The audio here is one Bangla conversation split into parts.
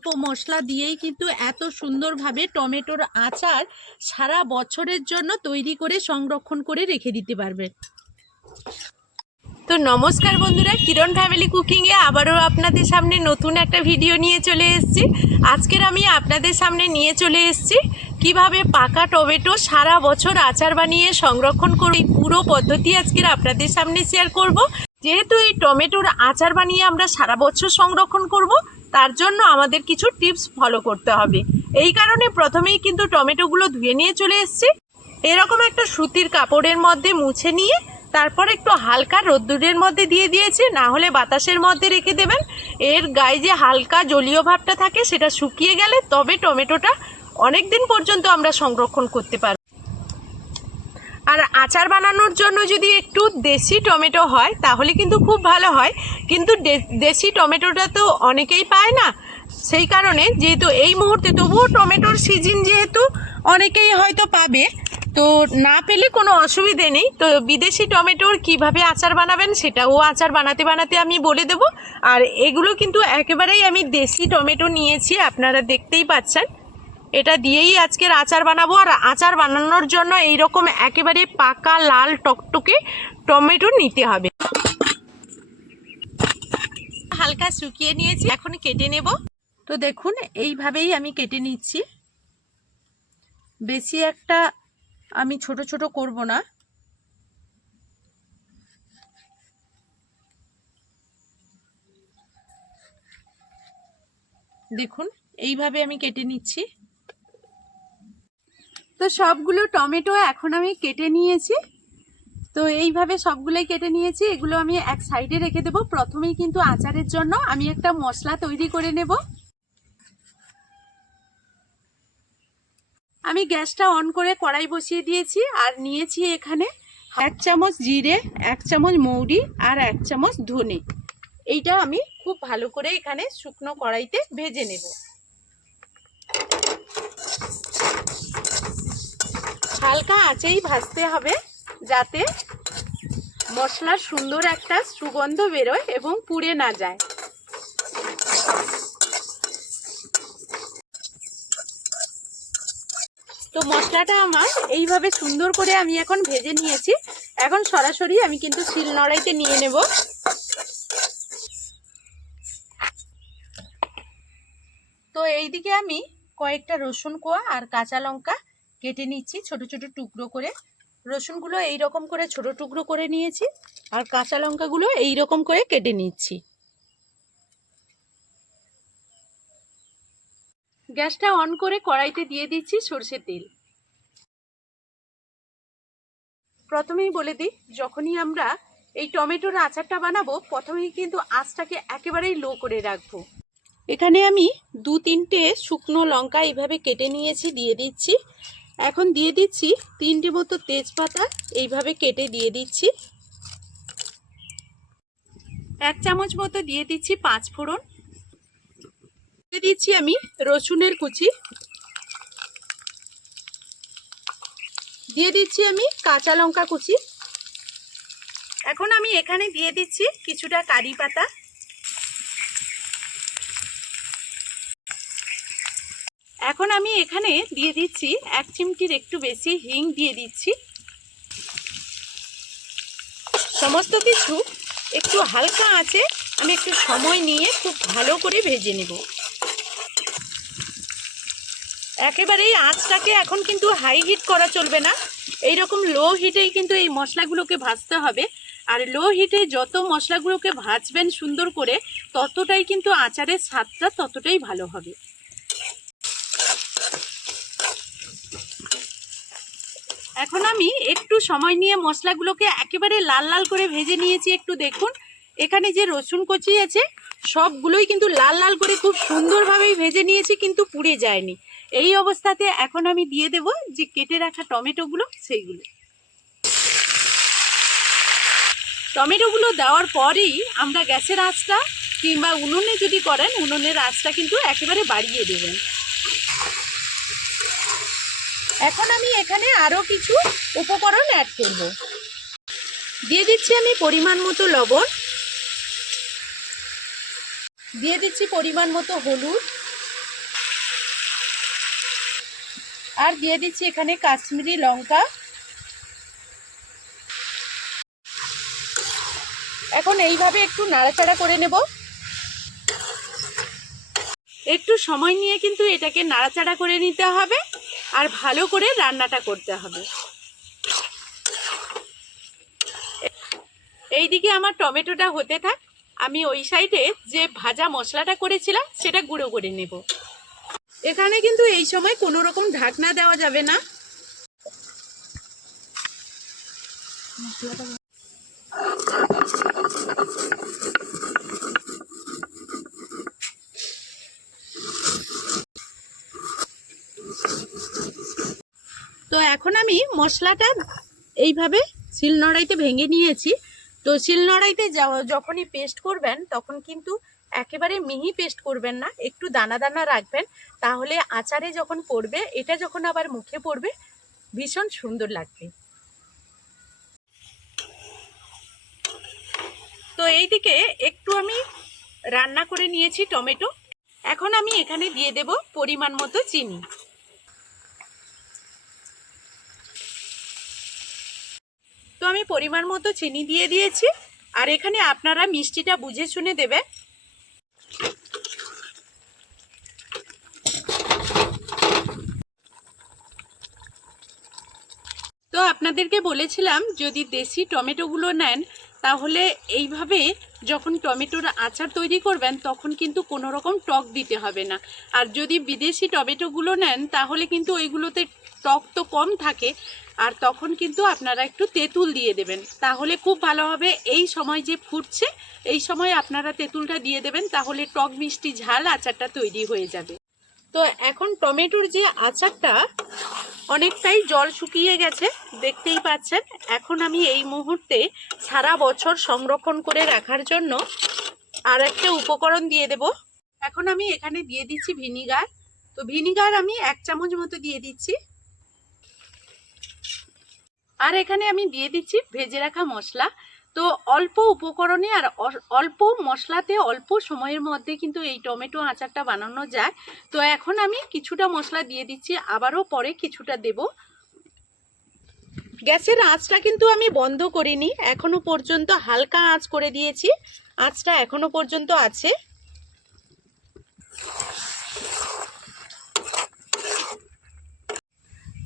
অল্প মশলা দিয়েই কিন্তু এত সুন্দরভাবে টমেটোর আচার সারা বছরের জন্য তৈরি করে সংরক্ষণ করে রেখে দিতে পারবে। তো নমস্কার বন্ধুরা, কিরণ ফ্যামিলি কুকিংয়ে আবারও আপনাদের সামনে নতুন একটা ভিডিও নিয়ে চলে এসেছি। আজকের আমি আপনাদের সামনে নিয়ে চলে এসেছি কীভাবে পাকা টমেটো সারা বছর আচার বানিয়ে সংরক্ষণ করে পুরো পদ্ধতি আজকের আপনাদের সামনে শেয়ার করব। যেহেতু এই টমেটোর আচার বানিয়ে আমরা সারা বছর সংরক্ষণ করব তার জন্য আমাদের কিছু টিপস ফলো করতে হবে। এই কারণে প্রথমেই কিন্তু টমেটোগুলো ধুয়ে নিয়ে চলে এসেছি। এরকম একটা সুতির কাপড়ের মধ্যে মুছে নিয়ে তারপর একটু হালকা রোদ্দুরের মধ্যে দিয়ে দিয়েছি, না হলে বাতাসের মধ্যে রেখে দেবেন। এর গায়ে যে হালকা জলীয় ভাবটা থাকে সেটা শুকিয়ে গেলে তবে টমেটোটা অনেক দিন পর্যন্ত আমরা সংরক্ষণ করতে পারব। আর আচার বানানোর জন্য যদি একটু দেশি টমেটো হয়, তাহলে কিন্তু খুব ভালো হয়। কিন্তু দেশি টমেটোটা তো অনেকেই পায় না। সেই কারণে যেহেতু এই মুহূর্তে তবুও টমেটোর সিজন যেহেতু অনেকেই হয়তো পাবে, তো না পেলে কোনো অসুবিধে নেই। তো বিদেশি টমেটোর কীভাবে আচার বানাবেন, সেটাও আচার বানাতে বানাতে আমি বলে দেব। আর এগুলো কিন্তু একেবারেই আমি দেশি টমেটো নিয়েছি, আপনারা দেখতেই পাচ্ছেন। এটা দিয়েই আজকের আচার বানাবো। আর আচার বানানোর জন্য এই রকম একেবারে পাকা লাল টকটকে টমেটো নিতে হবে। হালকা শুকিয়ে নিয়েছি, এখন কেটে নেব। তো দেখুন, এইভাবেই আমি কেটে নিচ্ছি। বেশি একটা আমি ছোট ছোট করব না। দেখুন, এইভাবে আমি কেটে নিচ্ছি। তো সবগুলো টমেটো এখন আমি কেটে নিয়েছি। তো এইভাবে সবগুলোই কেটে নিয়েছি। এগুলো আমি এক সাইডে রেখে দেবো। প্রথমেই কিন্তু আচারের জন্য আমি একটা মশলা তৈরি করে নেব। আমি গ্যাসটা অন করে কড়াই বসিয়ে দিয়েছি আর নিয়েছি এখানে এক চামচ জিরে, এক চামচ মৌরি আর এক চামচ ধনে। এইটা আমি খুব ভালো করে এখানে শুকনো কড়াইতে ভেজে নেব। হালকা আঁচেই ভাজতে হবে যাতে মশলার সুন্দর একটা সুগন্ধ বেরোয় এবং পুড়ে না যায়। তো মশলাটা আমার এইভাবে সুন্দর করে আমি এখন ভেজে নিয়েছি। এখন সরাসরি আমি কিন্তু শিল নড়াইতে নিয়ে নেব। তো এইদিকে আমি কয়েকটা রসুন কোয়া আর কাঁচা লঙ্কা কেটে নিচ্ছি, ছোট ছোট টুকরো করে। রসুনগুলো এই রকম করে ছোট টুকরো করে নিয়েছি, আর কাঁচা লঙ্কাগুলো এই রকম করে কেটে নিচ্ছি। গ্যাসটা অন করে কড়াইতে দিয়ে দিচ্ছি সর্ষের তেল। প্রথমেই বলে দিই, যখনই আমরা এই টমেটোর আচারটা বানাবো, প্রথমেই কিন্তু আঁচটাকে একেবারেই লো করে রাখব। এখানে আমি দু তিনটে শুকনো লঙ্কা এইভাবে কেটে নিয়েছি, দিয়ে দিচ্ছি। এখন দিয়ে দিচ্ছি তিনটে মতো তেজপাতা, এইভাবে কেটে দিয়ে দিচ্ছি। এক চামচ মতো দিয়ে দিচ্ছি পাঁচ ফোড়ন। দিয়ে দিচ্ছি আমি রসুনের কুচি। দিয়ে দিচ্ছি আমি কাঁচা লঙ্কা কুচি। এখন আমি এখানে দিয়ে দিচ্ছি কিছুটা কারি পাতা। এখন আমি এখানে দিয়ে দিচ্ছি এক চিমটির একটু বেশি হিং দিয়ে দিচ্ছি। সমস্ত কিছু একটু হালকা আছে, আমি একটু সময় নিয়ে খুব ভালো করে ভেজে নেব। একেবারেই আঁচটাকে এখন কিন্তু হাই হিট করা চলবে না। এই রকম লো হিটেই কিন্তু এই মশলাগুলোকে ভাজতে হবে। আর লো হিটে যত মশলাগুলোকে ভাজবেন সুন্দর করে, ততটাই কিন্তু আচারের স্বাদটা ততটাই ভালো হবে। এখন আমি একটু সময় নিয়ে মশলাগুলোকে একেবারে লাল লাল করে ভেজে নিয়েছি, একটু দেখুন। এখানে যে রসুন কচি আছে, সবগুলোই কিন্তু লাল লাল করে খুব সুন্দরভাবেই ভেজে নিয়েছি, কিন্তু পুড়ে যায়নি। এই অবস্থাতে এখন আমি দিয়ে দেব যে কেটে রাখা টমেটোগুলো, সেইগুলো। টমেটোগুলো দেওয়ার পরেই আমরা গ্যাসের আঁচটা কিংবা উনুনে যদি করেন, উনুনের আঁচটা কিন্তু একেবারে বাড়িয়ে দেবেন। এখন আমি এখানে আরও কিছু উপকরণ অ্যাড করব। দিয়ে দিচ্ছি আমি পরিমাণ মতো লবণ। দিয়ে দিচ্ছি পরিমাণ মতো হলুদ। আর দিয়ে দিচ্ছি এখানে কাশ্মীরি লঙ্কা। এখন এইভাবে একটু নাড়াচাড়া করে নেব। একটু সময় নিয়ে কিন্তু এটাকে নাড়াচাড়া করে নিতে হবে। আর ভালো করে রান্নাটা করতে হবে। এইদিকে আমার টমেটোটা হতে থাক, আমি ওই সাইডে যে ভাজা মশলাটা করেছিলাম, সেটা গুঁড়ো করে নেব। এখানে কিন্তু এই সময় কোনো রকম ঢাকনা দেওয়া যাবে না। তো এখন আমি মশলাটা এইভাবে শিলনোড়াইতে ভেঙে নিয়েছি। তো শিলনোড়াইতে যখনই পেস্ট করবেন, তখন কিন্তু একেবারে মিহি পেস্ট করবেন না, একটু দানা দানা রাখবেন। তাহলে আচারে যখন পড়বে, এটা যখন আবার মুখে পড়বে, ভীষণ সুন্দর লাগবে। তো এইদিকে একটু আমি রান্না করে নিয়েছি টমেটো। এখন আমি এখানে দিয়ে দেব পরিমাণ মতো চিনি তো আমি পরিমাণ মতো চিনি দিয়ে দিয়েছি। আর এখানে আপনারা মিষ্টিটা বুঝে শুনে দেবে তো আপনাদেরকে বলেছিলাম, যদি দেশি টমেটোগুলো নেন তাহলে এইভাবে যখন টমেটোর আচার তৈরি করবেন, তখন কিন্তু কোনো রকম টক দিতে হবে না। আর যদি বিদেশি টমেটোগুলো নেন, তাহলে কিন্তু ওইগুলোতে টক তো কম থাকে, আর তখন কিন্তু আপনারা একটু তেঁতুল দিয়ে দেবেন। তাহলে খুব ভালো হবে, এই সময় যে ফুটছে, এই সময় আপনারা তেঁতুলটা দিয়ে দেবেন, তাহলে টক মিষ্টি ঝাল আচারটা তৈরি হয়ে যাবে। তো এখন টমেটোর যে আচারটা, অনেকটাই জল শুকিয়ে গেছে, দেখতেই পাচ্ছেন। এখন আমি এই মুহূর্তে সারা বছর সংরক্ষণ করে রাখার জন্য আর একটা উপকরণ দিয়ে দেব। এখন আমি এখানে দিয়ে দিচ্ছি ভিনিগার। তো ভিনিগার আমি এক চামচ মতো দিয়ে দিচ্ছি। আর এখানে আমি দিয়ে দিচ্ছি ভেজে রাখা মশলা। তো অল্প উপকরণে আর অল্প মশলাতে অল্প সময়ের মধ্যে কিন্তু এই টমেটো আচারটা বানানো যায়। তো এখন আমি কিছুটা মশলা দিয়ে দিচ্ছি, আবারও পরে কিছুটা দেব। গ্যাসের আঁচটা কিন্তু আমি বন্ধ করিনি, এখনও পর্যন্ত হালকা আঁচ করে দিয়েছি। আঁচটা এখনও পর্যন্ত আছে।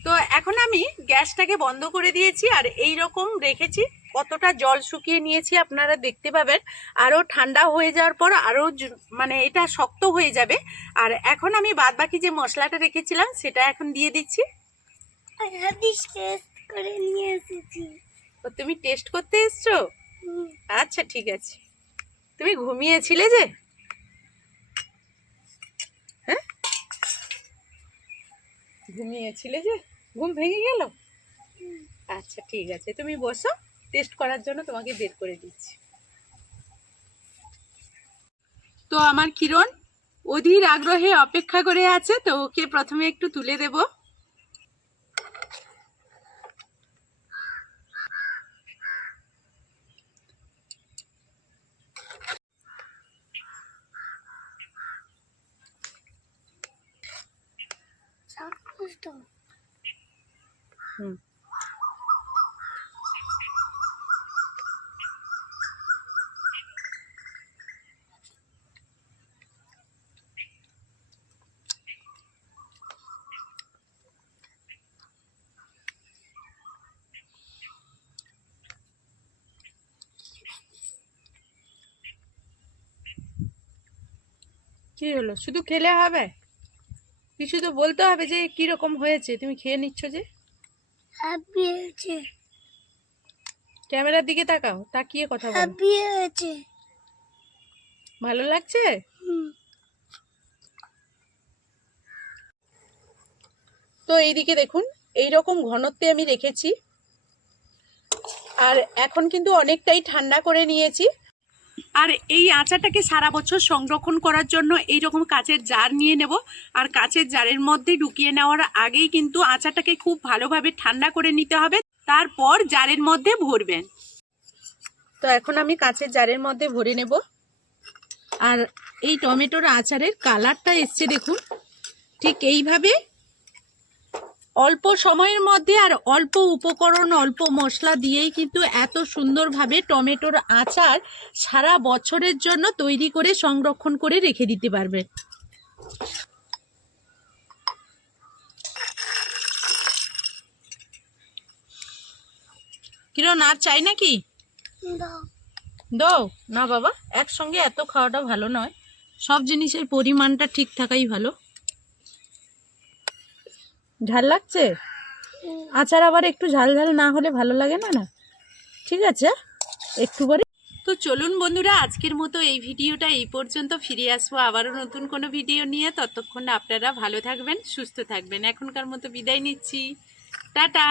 তো এখন আমি গ্যাসটাকে বন্ধ করে দিয়েছি আর এই রকম রেখেছি। কতটা জল শুকিয়ে নিয়েছি আপনারা দেখতে পাবেন। আরও ঠান্ডা হয়ে যাওয়ার পর আরও মানে এটা শক্ত হয়ে যাবে। আর এখন আমি বাদ বাকি যে মশলাটা রেখেছিলাম সেটা এখন দিয়ে দিচ্ছি। করে নিয়ে এসেছি। তুমি টেস্ট করতে এসছো? আচ্ছা ঠিক আছে। তুমি ঘুমিয়েছিলে যে? হ্যাঁ? ঘুমিয়েছিলে যে? ঘুম ভেঙে গেল? আচ্ছা ঠিক আছে। তুমি বসো। টেস্ট করার জন্য তোমাকে বের করে দিচ্ছি। তো আমার কিরণ অধীর আগ্রহে অপেক্ষা করে আছে তো ওকে প্রথমে একটু তুলে দেব। হুম। কি হলো? শুধু খেলে হবে? কিছু তো বলতে হবে যে কি রকম হয়েছে? তুমি খেয়ে নিচ্ছ যে? ক্যামেরার দিকে তাকাও তাকিয়ে কথা বলো। হয়েছে ভালো লাগছে? তো এইদিকে দেখুন এই রকম ঘনত্বে আমি রেখেছি। আর এখন কিন্তু অনেকটাই ঠান্ডা করে নিয়েছি। আর এই আচারটাকে সারা বছর সংরক্ষণ করার জন্য এই রকম কাচের জার নিয়ে নেব। আর কাচের জারের মধ্যে ঢুকিয়ে নেওয়ার আগেই কিন্তু আচারটাকে খুব ভালোভাবে ঠান্ডা করে নিতে হবে। তারপর জারের মধ্যে ভরবেন। তো এখন আমি কাচের জারের মধ্যে ভরে নেব। আর এই টমেটোর আচারের কালারটা এসছে দেখুন। ঠিক এইভাবে অল্প সময়ের মধ্যে আর অল্প উপকরণ অল্প মশলা দিয়েই কিন্তু এত সুন্দরভাবে টমেটোর আচার সারা বছরের জন্য তৈরি করে সংরক্ষণ করে রেখে দিতে পারবে। কিরণ আর চাই নাকি? দাও। দাও। না বাবা একসঙ্গে এত খাওয়াটা ভালো নয়। সব জিনিসের পরিমাণটা ঠিক থাকাই ভালো। ঝাল লাগছে? আচার আবার একটু ঝাল ঝাল না হলে ভালো লাগে না না? ঠিক আছে একটু করে তো চলুন বন্ধুরা আজকের মতো এই ভিডিওটা এই পর্যন্ত। ফিরে আসব আবারও নতুন কোনো ভিডিও নিয়ে। ততক্ষণ আপনারা ভালো থাকবেন সুস্থ থাকবেন। এখনকার মতো বিদায় নিচ্ছি। টাটা!